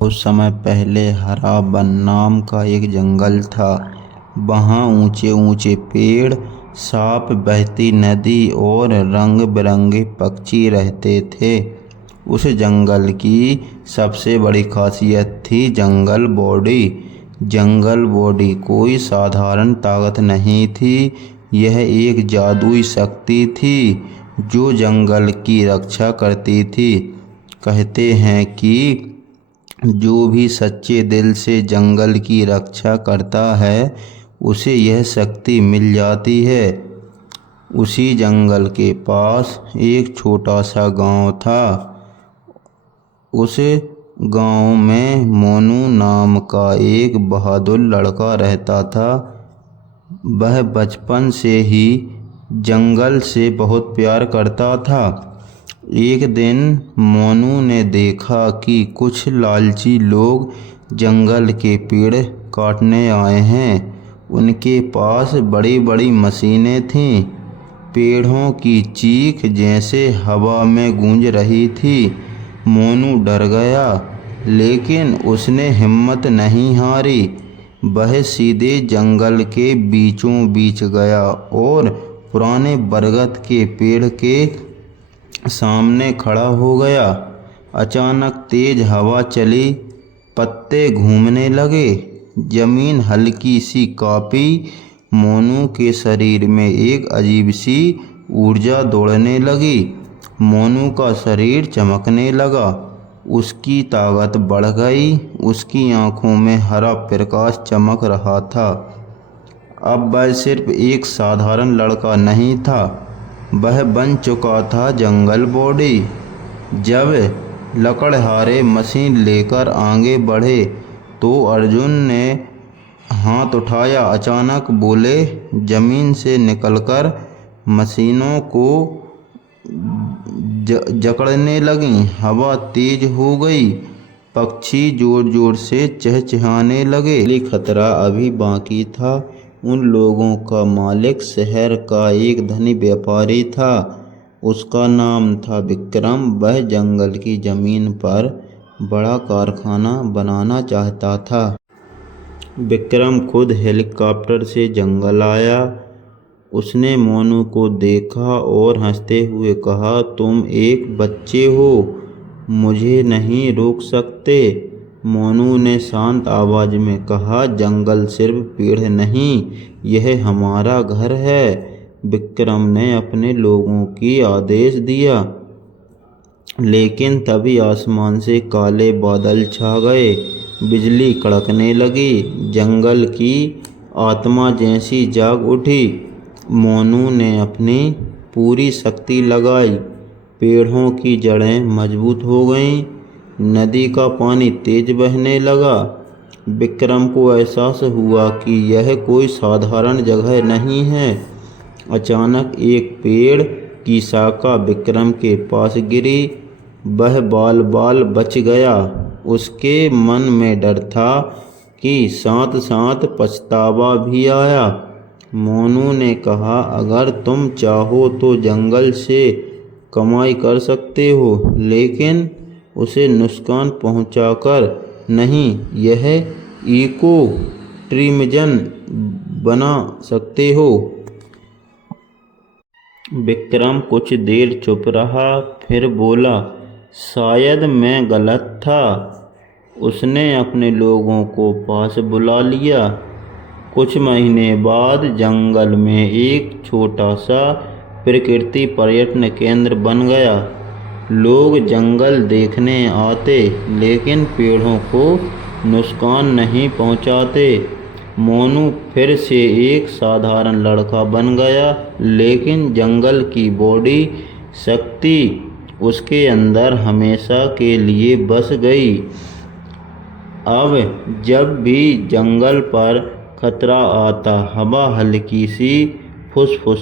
कुछ समय पहले हरा वन नाम का एक जंगल था। वहाँ ऊंचे ऊंचे पेड़, साफ बहती नदी और रंग बिरंगे पक्षी रहते थे। उस जंगल की सबसे बड़ी खासियत थी जंगल बॉडी। जंगल बॉडी कोई साधारण ताकत नहीं थी, यह एक जादुई शक्ति थी जो जंगल की रक्षा करती थी। कहते हैं कि जो भी सच्चे दिल से जंगल की रक्षा करता है उसे यह शक्ति मिल जाती है। उसी जंगल के पास एक छोटा सा गांव था। उस गांव में मोनू नाम का एक बहादुर लड़का रहता था। वह बचपन से ही जंगल से बहुत प्यार करता था। एक दिन मोनू ने देखा कि कुछ लालची लोग जंगल के पेड़ काटने आए हैं। उनके पास बड़ी बड़ी मशीनें थीं। पेड़ों की चीख जैसे हवा में गूंज रही थी। मोनू डर गया, लेकिन उसने हिम्मत नहीं हारी। वह सीधे जंगल के बीचों बीच गया और पुराने बरगद के पेड़ के सामने खड़ा हो गया। अचानक तेज हवा चली, पत्ते घूमने लगे, जमीन हल्की सी कांपी। मोनू के शरीर में एक अजीब सी ऊर्जा दौड़ने लगी। मोनू का शरीर चमकने लगा, उसकी ताकत बढ़ गई। उसकी आंखों में हरा प्रकाश चमक रहा था। अब वह सिर्फ एक साधारण लड़का नहीं था, वह बन चुका था जंगल बॉडी। जब लकड़हारे मशीन लेकर आगे बढ़े तो अर्जुन ने हाथ उठाया। अचानक बोले जमीन से निकलकर मशीनों को जकड़ने लगी। हवा तेज हो गई, पक्षी जोर जोर से चहचहाने लगे। खतरा अभी बाकी था। उन लोगों का मालिक शहर का एक धनी व्यापारी था। उसका नाम था विक्रम। वह जंगल की जमीन पर बड़ा कारखाना बनाना चाहता था। विक्रम खुद हेलीकॉप्टर से जंगल आया। उसने मोनू को देखा और हंसते हुए कहा, तुम एक बच्चे हो, मुझे नहीं रोक सकते। मोनू ने शांत आवाज में कहा, जंगल सिर्फ पेड़ नहीं, यह हमारा घर है। विक्रम ने अपने लोगों की आदेश दिया, लेकिन तभी आसमान से काले बादल छा गए। बिजली कड़कने लगी, जंगल की आत्मा जैसी जाग उठी। मोनू ने अपनी पूरी शक्ति लगाई। पेड़ों की जड़ें मजबूत हो गईं, नदी का पानी तेज बहने लगा। विक्रम को एहसास हुआ कि यह कोई साधारण जगह नहीं है। अचानक एक पेड़ की शाखा विक्रम के पास गिरी। वह बाल बाल बच गया। उसके मन में डर था कि साथ साथ पछतावा भी आया। मोनू ने कहा, अगर तुम चाहो तो जंगल से कमाई कर सकते हो, लेकिन उसे नुकसान पहुंचाकर नहीं। यह इको टूरिज्म बना सकते हो। विक्रम कुछ देर चुप रहा, फिर बोला, शायद मैं गलत था। उसने अपने लोगों को पास बुला लिया। कुछ महीने बाद जंगल में एक छोटा सा प्रकृति पर्यटन केंद्र बन गया। लोग जंगल देखने आते, लेकिन पेड़ों को नुकसान नहीं पहुंचाते। मोनू फिर से एक साधारण लड़का बन गया, लेकिन जंगल की बॉडी शक्ति उसके अंदर हमेशा के लिए बस गई। अब जब भी जंगल पर खतरा आता, हवा हल्की सी फुसफुस